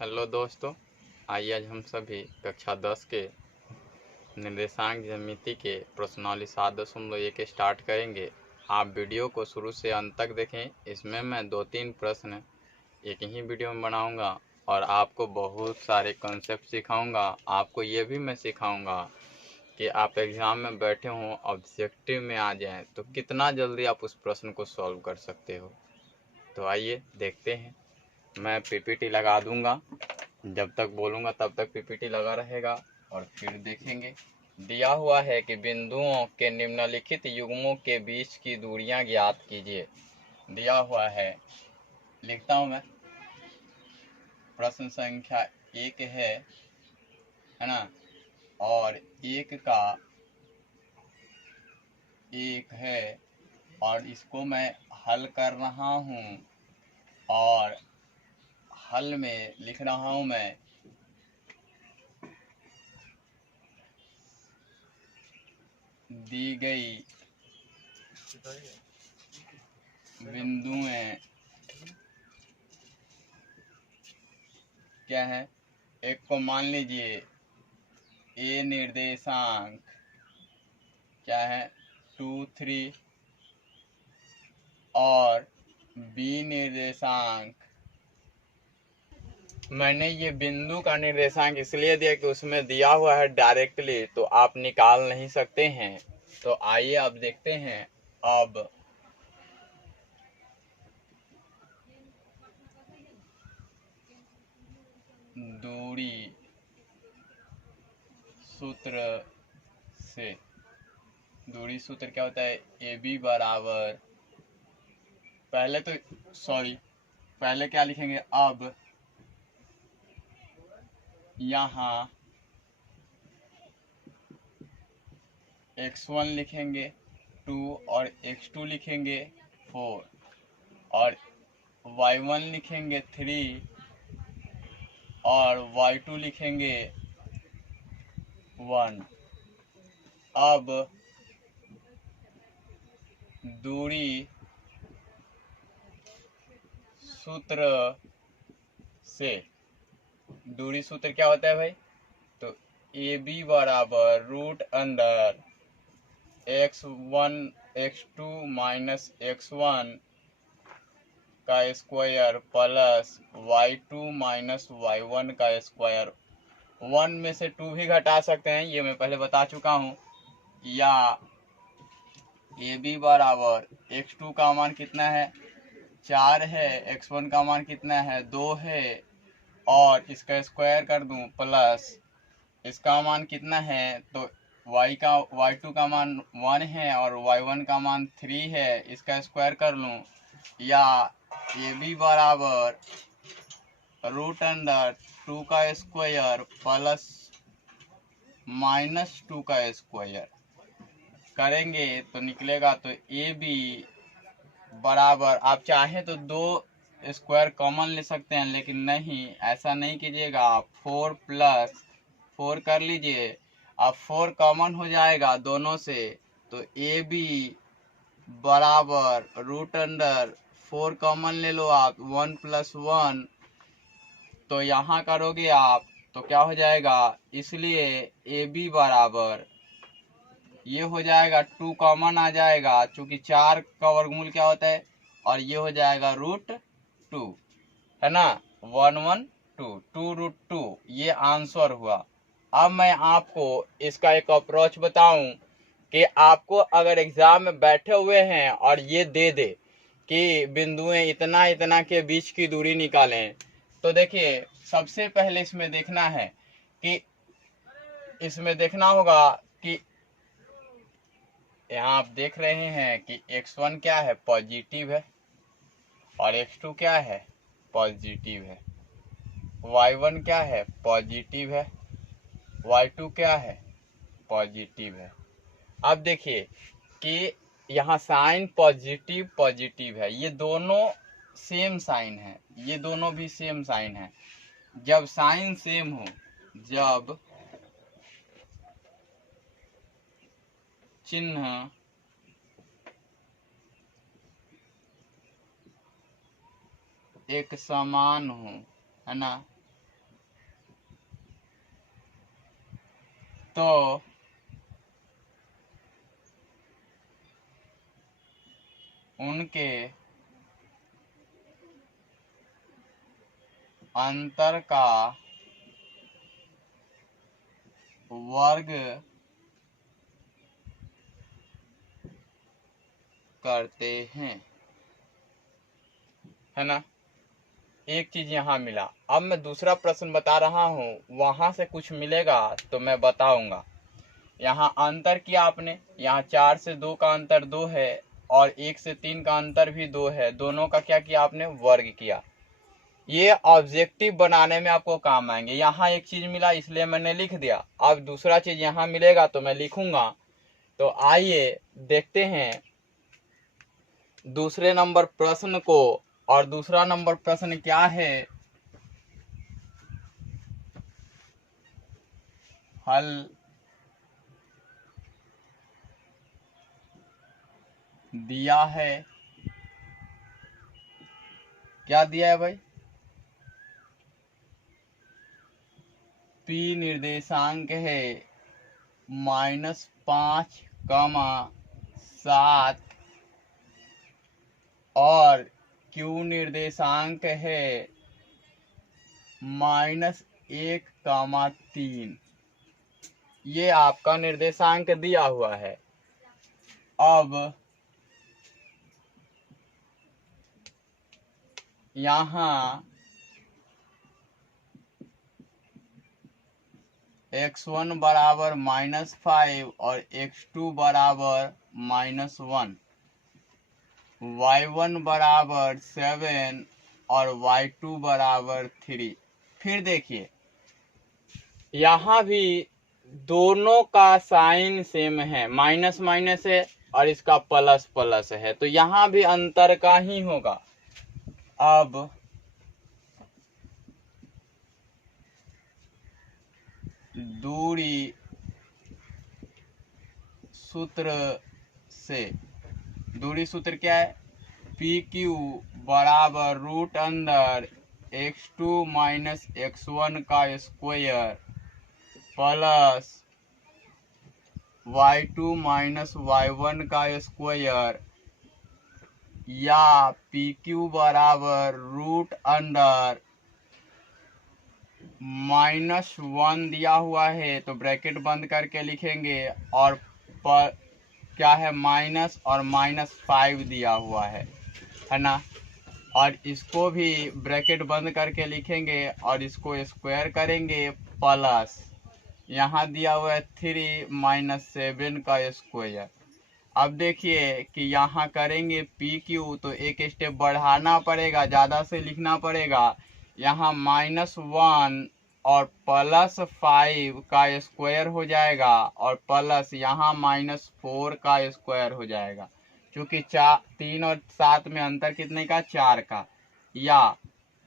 Hello दोस्तों, आइए आज हम सभी कक्षा 10 के निर्देशांक ज्यामिति के प्रश्नावली 7.1 स्टार्ट करेंगे। आप वीडियो को शुरू से अंत तक देखें। इसमें मैं 2-3 प्रश्न एक ही वीडियो में बनाऊंगा और आपको बहुत सारे कॉन्सेप्ट सिखाऊंगा। आपको ये भी मैं सिखाऊंगा कि आप एग्ज़ाम में बैठे हों, ऑब्जेक्टिव में आ जाएं तो कितना जल्दी आप उस प्रश्न को सॉल्व कर सकते हो। तो आइए देखते हैं। मैं पीपीटी लगा दूंगा, जब तक बोलूँगा तब तक पीपीटी लगा रहेगा और फिर देखेंगे। दिया हुआ है कि बिंदुओं के निम्नलिखित युग्मों के बीच की दूरियां ज्ञात कीजिए। दिया हुआ है, लिखता हूँ मैं। प्रश्न संख्या 1 है ना, और 1 का 1 है और इसको मैं हल कर रहा हूँ और हल में लिख रहा हूँ मैं दी गई बिंदुएं क्या है। एक को मान लीजिए ए निर्देशांक क्या है 2, 3 और बी निर्देशांक, मैंने ये बिंदु का निर्देशांक इसलिए दिया कि उसमें दिया हुआ है डायरेक्टली, तो आप निकाल नहीं सकते हैं। तो आइए अब देखते हैं। अब दूरी सूत्र से, दूरी सूत्र क्या होता है, ए बी बराबर, पहले क्या लिखेंगे, अब यहाँ x1 लिखेंगे 2 और x2 लिखेंगे 4 और y1 लिखेंगे 3 और y2 लिखेंगे 1। अब दूरी सूत्र से, दूरी सूत्र क्या होता है भाई, तो ए बी बराबर root under x1 x2 minus x1 का square plus y2 minus y1 का स्क्वायर। 1 में से 2 भी घटा सकते हैं, ये मैं पहले बता चुका हूँ। या ए बी बराबर x2 का मान कितना है, 4 है, x1 का मान कितना है, 2 है और इसका स्क्वायर कर दूं प्लस इसका मान कितना है, तो y2 का मान 1 है और y1 का मान 3 है, इसका स्क्वायर कर लूं। या ए बी बराबर रूट अंडर 2 का स्क्वायर प्लस -2 का स्क्वायर करेंगे तो निकलेगा, तो ए बी बराबर, आप चाहें तो 2 स्क्वायर कॉमन ले सकते हैं, लेकिन नहीं, ऐसा नहीं कीजिएगा। 4 प्लस 4 कर लीजिए, अब 4 कॉमन हो जाएगा दोनों से, तो ए बी बराबर रूट अंडर 4 कॉमन ले लो आप, 1 + 1, तो यहाँ करोगे आप तो क्या हो जाएगा, इसलिए ए बी बराबर ये हो जाएगा 2 कॉमन आ जाएगा, चूंकि 4 का वर्गमूल क्या होता है, और ये हो जाएगा √2, है ना, 1 1 2 2√2, ये आंसर हुआ। अब मैं आपको इसका एक अप्रोच बताऊं कि आपको अगर एग्जाम में बैठे हुए हैं और ये दे दे कि बिंदुएं इतना इतना के बीच की दूरी निकालें, तो देखिए सबसे पहले इसमें देखना है कि इसमें देखना होगा कि यहाँ आप देख रहे हैं कि x1 क्या है, पॉजिटिव है, और x2 क्या है, पॉजिटिव है, y1 क्या है, पॉजिटिव है, y2 क्या है, पॉजिटिव है। अब देखिए कि यहाँ साइन पॉजिटिव पॉजिटिव है, ये दोनों सेम साइन है, ये दोनों भी सेम साइन है। जब साइन सेम हो, जब चिन्ह एक समान हो, है ना, तो उनके अंतर का वर्ग करते हैं, है ना। एक चीज यहाँ मिला। अब मैं दूसरा प्रश्न बता रहा हूँ, वहां से कुछ मिलेगा तो मैं बताऊंगा। यहाँ अंतर किया आपने, यहाँ 4 से 2 का अंतर 2 है और 1 से 3 का अंतर भी 2 है। दोनों का क्या किया आपने, वर्ग किया। ये ऑब्जेक्टिव बनाने में आपको काम आएंगे। यहाँ एक चीज मिला इसलिए मैंने लिख दिया। अब दूसरा चीज यहाँ मिलेगा तो मैं लिखूंगा। तो आइए देखते हैं दूसरे नंबर प्रश्न को। और दूसरा नंबर प्रश्न क्या है, हल दिया है। क्या दिया है भाई, पी निर्देशांक है -5, 7 और क्यू निर्देशांक है -1, 3। ये आपका निर्देशांक दिया हुआ है। अब यहाँ x1 बराबर -5 और x2 बराबर -1, y1 बराबर 7 और y2 बराबर 3। फिर देखिए यहाँ भी दोनों का साइन सेम है, माइनस माइनस है और इसका प्लस प्लस है, तो यहाँ भी अंतर का ही होगा। अब दूरी सूत्र से, दूरी सूत्र क्या है, पी क्यू बराबर रूट अंदर x2 माइनस x1 का square plus y2 minus y1 का स्क्वायर, या पी क्यू बराबर रूट अंडर -1 दिया हुआ है तो ब्रैकेट बंद करके लिखेंगे, और क्या है माइनस और -5 दिया हुआ है ना। और इसको भी ब्रैकेट बंद करके लिखेंगे और इसको स्क्वायर करेंगे, प्लस यहाँ दिया हुआ है 3 - 7 का स्क्वायर। अब देखिए कि यहाँ करेंगे पी क्यू तो एक स्टेप बढ़ाना पड़ेगा, ज़्यादा से लिखना पड़ेगा। यहाँ -1 और +5 का स्क्वायर हो जाएगा और प्लस यहाँ -4 का स्क्वायर हो जाएगा, क्योंकि 3 और 7 में अंतर कितने का, 4 का। या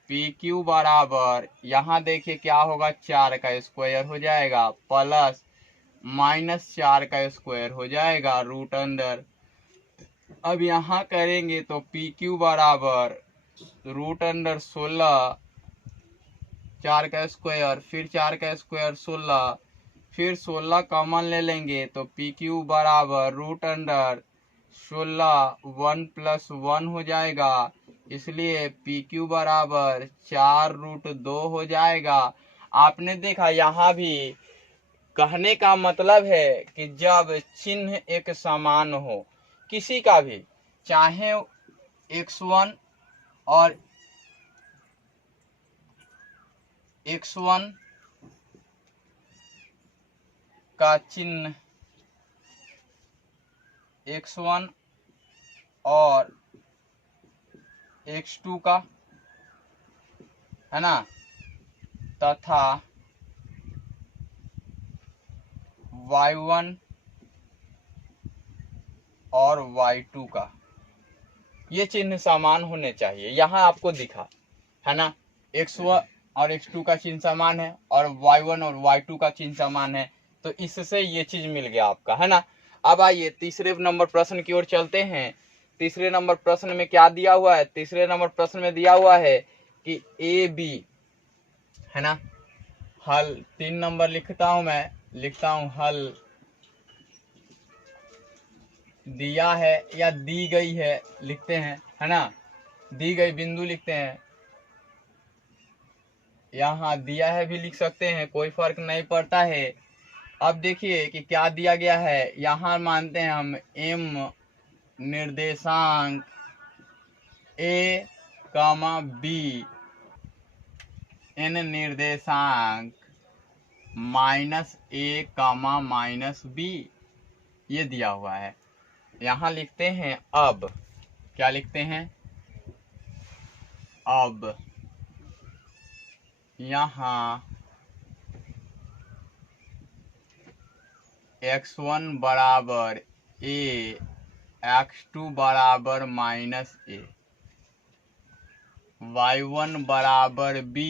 पी क्यू बराबर यहाँ देखिए क्या होगा, 4 का स्क्वायर हो जाएगा प्लस -4 का स्क्वायर हो जाएगा रूट अंदर। अब यहाँ करेंगे तो पी क्यू बराबर रूट अंदर 16, 4 का स्क्वायर, फिर 4 का स्क्वायर 16, फिर 16 कॉमन ले लेंगे तो पी क्यू बराबर रूट अंडर 16, 1 + 1 हो जाएगा, इसलिए पी क्यू बराबर 4√2 हो जाएगा। आपने देखा यहाँ भी कहने का मतलब है कि जब चिन्ह एक समान हो किसी का भी, चाहे x1 और x1 का चिन्ह, x1 और x2 का, है ना, तथा y1 और y2 का, ये चिन्ह समान होने चाहिए। यहाँ आपको दिखा है ना, x1 और x2 का चिन्ह समान है और y1 और y2 का चिन्ह समान है, तो इससे ये चीज मिल गया आपका, है ना। अब आइए तीसरे नंबर प्रश्न की ओर चलते हैं। तीसरे नंबर प्रश्न में क्या दिया हुआ है, तीसरे नंबर प्रश्न में दिया हुआ है कि ए बी, है ना। हल 3 नंबर लिखता हूं मैं, लिखता हूं हल दिया है या दी गई है लिखते हैं, है ना, दी गई बिंदु लिखते हैं। यहाँ दिया है भी लिख सकते हैं, कोई फर्क नहीं पड़ता है। अब देखिए कि क्या दिया गया है। यहाँ मानते हैं हम एम निर्देशांक ए कामा बी, एन निर्देशांक माइनस ए कामा माइनस बी, ये दिया हुआ है। यहाँ लिखते हैं अब, क्या लिखते हैं, अब यहाँ x1 बराबर a, x2 बराबर माइनस a, y1 बराबर b,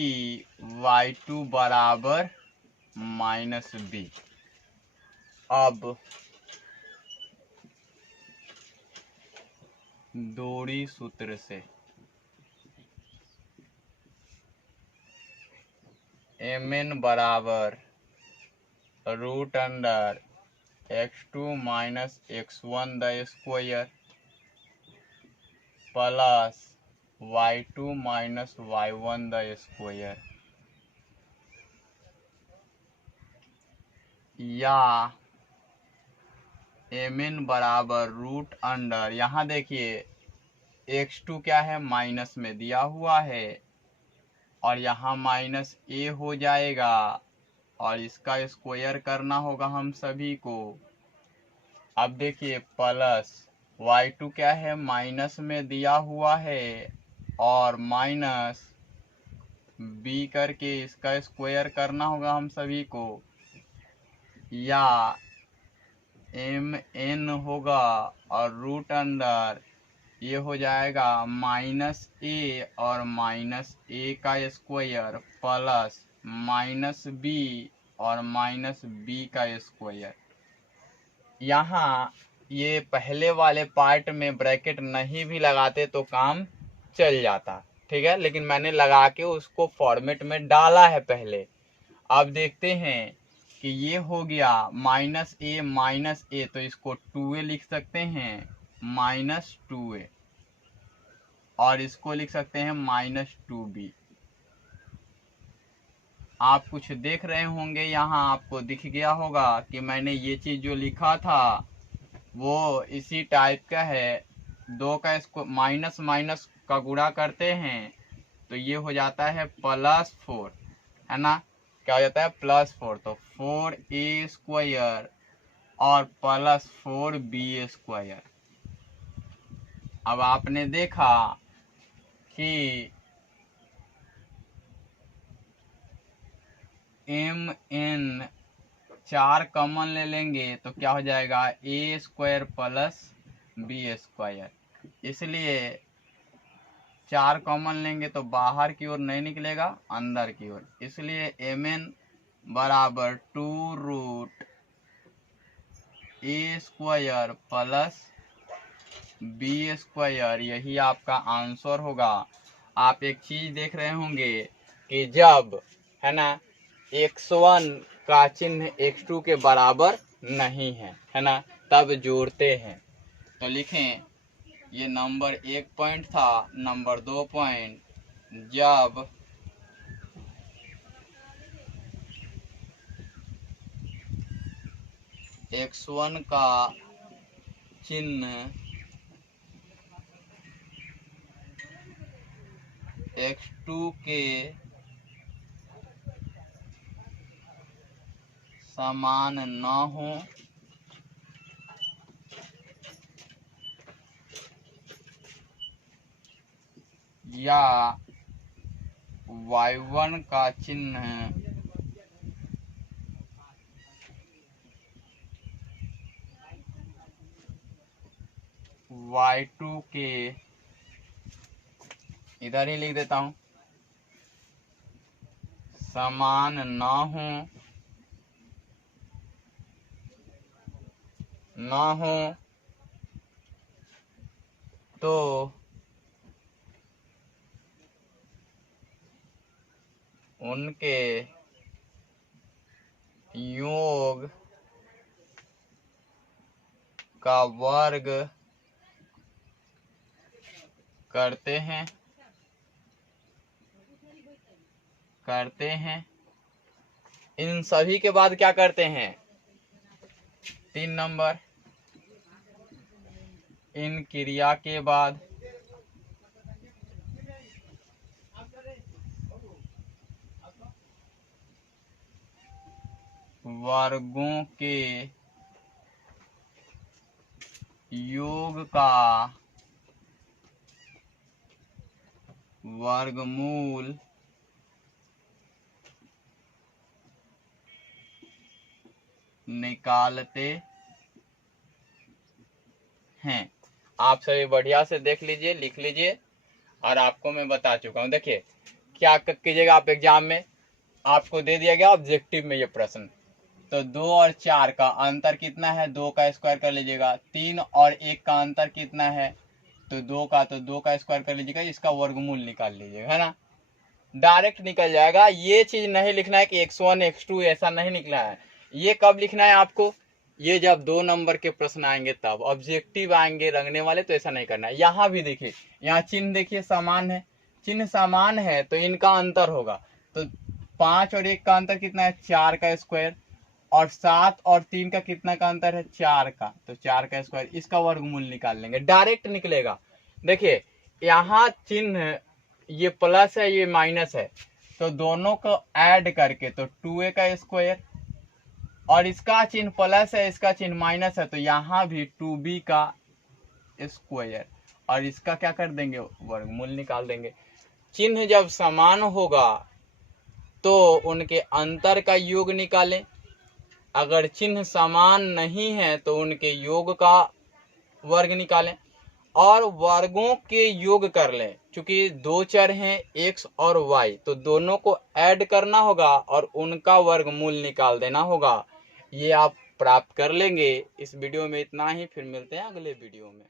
y2 बराबर माइनस b। अब दूरी सूत्र से mn बराबर root under x2 minus x1 the square plus y2 minus y1 the square, या mn बराबर रूट अंडर, यहाँ देखिए x2 क्या है, माइनस में दिया हुआ है, और यहाँ माइनस a हो जाएगा, और इसका स्क्वायर करना होगा हम सभी को। अब देखिए प्लस y2 क्या है, माइनस में दिया हुआ है, और माइनस b करके इसका स्क्वायर करना होगा हम सभी को, या mn होगा और रूट अंडर ये हो जाएगा माइनस ए और माइनस ए का स्क्वायर प्लस माइनस बी और माइनस बी का स्क्वायर। यहाँ ये पहले वाले पार्ट में ब्रैकेट नहीं भी लगाते तो काम चल जाता, ठीक है, लेकिन मैंने लगा के उसको फॉर्मेट में डाला है पहले। अब देखते हैं कि ये हो गया माइनस ए, तो इसको 2a लिख सकते हैं, माइनस 2a, और इसको लिख सकते हैं माइनस 2b। आप कुछ देख रहे होंगे, यहाँ आपको दिख गया होगा कि मैंने ये चीज जो लिखा था वो इसी टाइप का है। दो का इसको माइनस माइनस का गुणा करते हैं तो ये हो जाता है +4, है ना, क्या हो जाता है +4, तो 4a स्क्वायर और +4b स्क्वायर। अब आपने देखा कि mn 4 कॉमन ले लेंगे तो क्या हो जाएगा a square plus b square, इसलिए 4 कॉमन लेंगे तो बाहर की ओर नहीं निकलेगा, अंदर की ओर, इसलिए mn बराबर 2 root a square plus b square, यही आपका आंसर होगा। आप एक चीज देख रहे होंगे कि जब, है ना, x1 का चिन्ह x2 के बराबर नहीं है ना, तब जोड़ते हैं। तो लिखें, ये नंबर 1 पॉइंट था। नंबर 2 पॉइंट, जब x1 का चिन्ह x2 के समान न हो या y1 का चिन्ह y2 के, इधर ही लिख देता हूं, समान न हो तो उनके योग का वर्ग करते हैं। इन सभी के बाद क्या करते हैं? 3 नंबर, इन क्रिया के बाद वर्गों के योग का वर्गमूल निकालते हैं। आप सभी बढ़िया से देख लीजिए, लिख लीजिए, और आपको मैं बता चुका हूं। देखिए क्या कीजिएगा, आप एग्जाम में आपको दे दिया गया ऑब्जेक्टिव में ये प्रश्न, तो 2 और 4 का अंतर कितना है? 2 का स्क्वायर कर लीजिएगा। 3 और 1 का अंतर कितना है? तो 2 का स्क्वायर कर लीजिएगा, इसका वर्गमूल निकाल लीजिएगा, है ना। डायरेक्ट निकल जाएगा। ये चीज नहीं लिखना है कि x1 x2 ऐसा नहीं लिखना है। ये कब लिखना है आपको? ये जब 2 नंबर के प्रश्न आएंगे तब, ऑब्जेक्टिव आएंगे रंगने वाले, तो ऐसा नहीं करना है। यहाँ भी देखिए, यहाँ चिन्ह देखिए समान है, चिन्ह समान है तो इनका अंतर होगा। तो 5 और 1 का अंतर कितना है? 4 का स्क्वायर। और 7 और 3 का कितना का अंतर है? 4 का, तो 4 का स्क्वायर, इसका वर्गमूल निकाल लेंगे, डायरेक्ट निकलेगा। देखिए यहाँ चिन्ह ये प्लस है, ये माइनस है, तो दोनों को ऐड करके तो 2a का स्क्वायर, और इसका चिन्ह प्लस है, इसका चिन्ह माइनस है, तो यहाँ भी 2b का स्क्वायर, और इसका क्या कर देंगे? वर्गमूल निकाल देंगे। चिन्ह जब समान होगा तो उनके अंतर का योग निकालें। अगर चिन्ह समान नहीं है तो उनके योग का वर्ग निकालें, और वर्गों के योग कर लें। चूंकि 2 चर हैं x और y, तो दोनों को ऐड करना होगा और उनका वर्गमूल निकाल देना होगा। ये आप प्राप्त कर लेंगे। इस वीडियो में इतना ही, फिर मिलते हैं अगले वीडियो में।